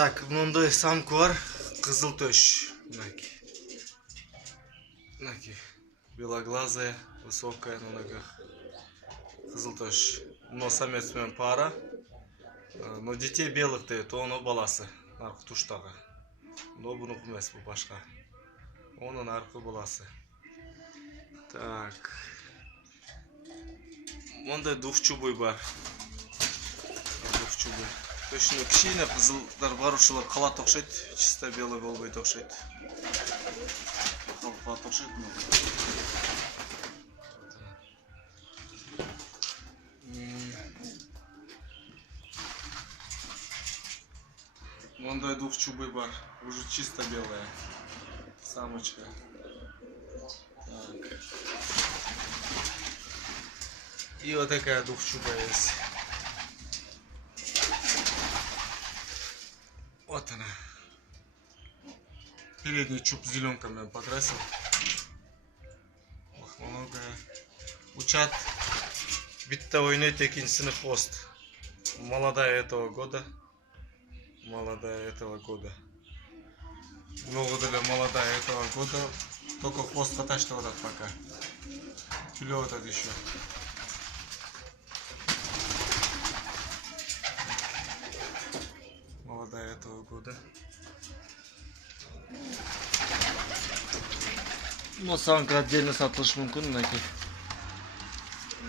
Так, мындай самка бар, кызыл төш. Мынаки. Белоглазая, высокая на ногах. Кызыл төш. Но самец мен пара. Но детей белых дает, оны баласы. Наркы туштағы. Но бұны құмес бұл башқа. Оның наркы баласы. Так. Мындай двухчубый бар. Двухчубый. Точно кішкене қызылдар бар, ушылар қала тоқшайды. Чисто белый болбой тоқшайды. Қала тоқшайды много. Мындай двухчубый бар. Уже чисто белая. Самочка. Так. И вот такая двухчубая есть. Вот она. Передний чуб зеленками покрасил. Ох, многое. Учат. Битта ойнает, екіншісіні хвост. Молодая этого года. Молодая этого года. Много для молодая этого года. Только хвост катать вот пока. Или вот это еще. Молодая этого года. Но самка отдельно сатылыш мүмкін, мынакей.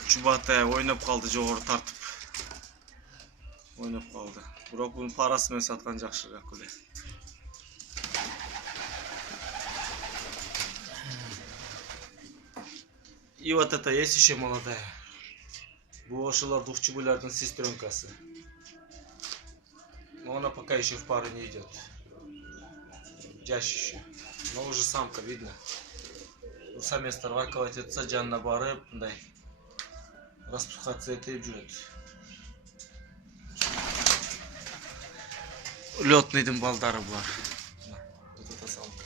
Чубатая ойнап қалды, жоғары тартып. Ойнап қалды. Бірақ бұны парасымен сатқан жақшырақ көйле. И вот это есть еще молодая. Бұл ошылар двухчубылардың сестренкасы. Но она пока еще в пару не идет. Жаш еще. Но уже самка видно. Самецтер ваковать етса жанына барып, мындай распускаться етіп жүреді. Летныйдың балдары бар. Вот это самка.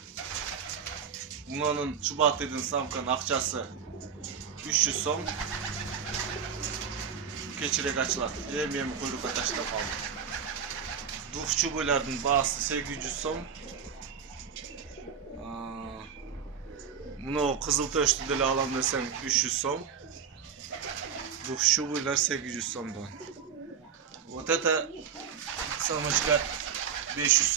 Мұның чубатыйдың самканың ақчасы 300 сом. Кечірек açылады. Мен құйрыққа таштап алдым. Двухчубыйлардың бағасы 800 сом. Мұны қызыл төшті деле алам десең 300 сом. Двухчубыйлар 800 сомдан. Вот это самочка 500 сом.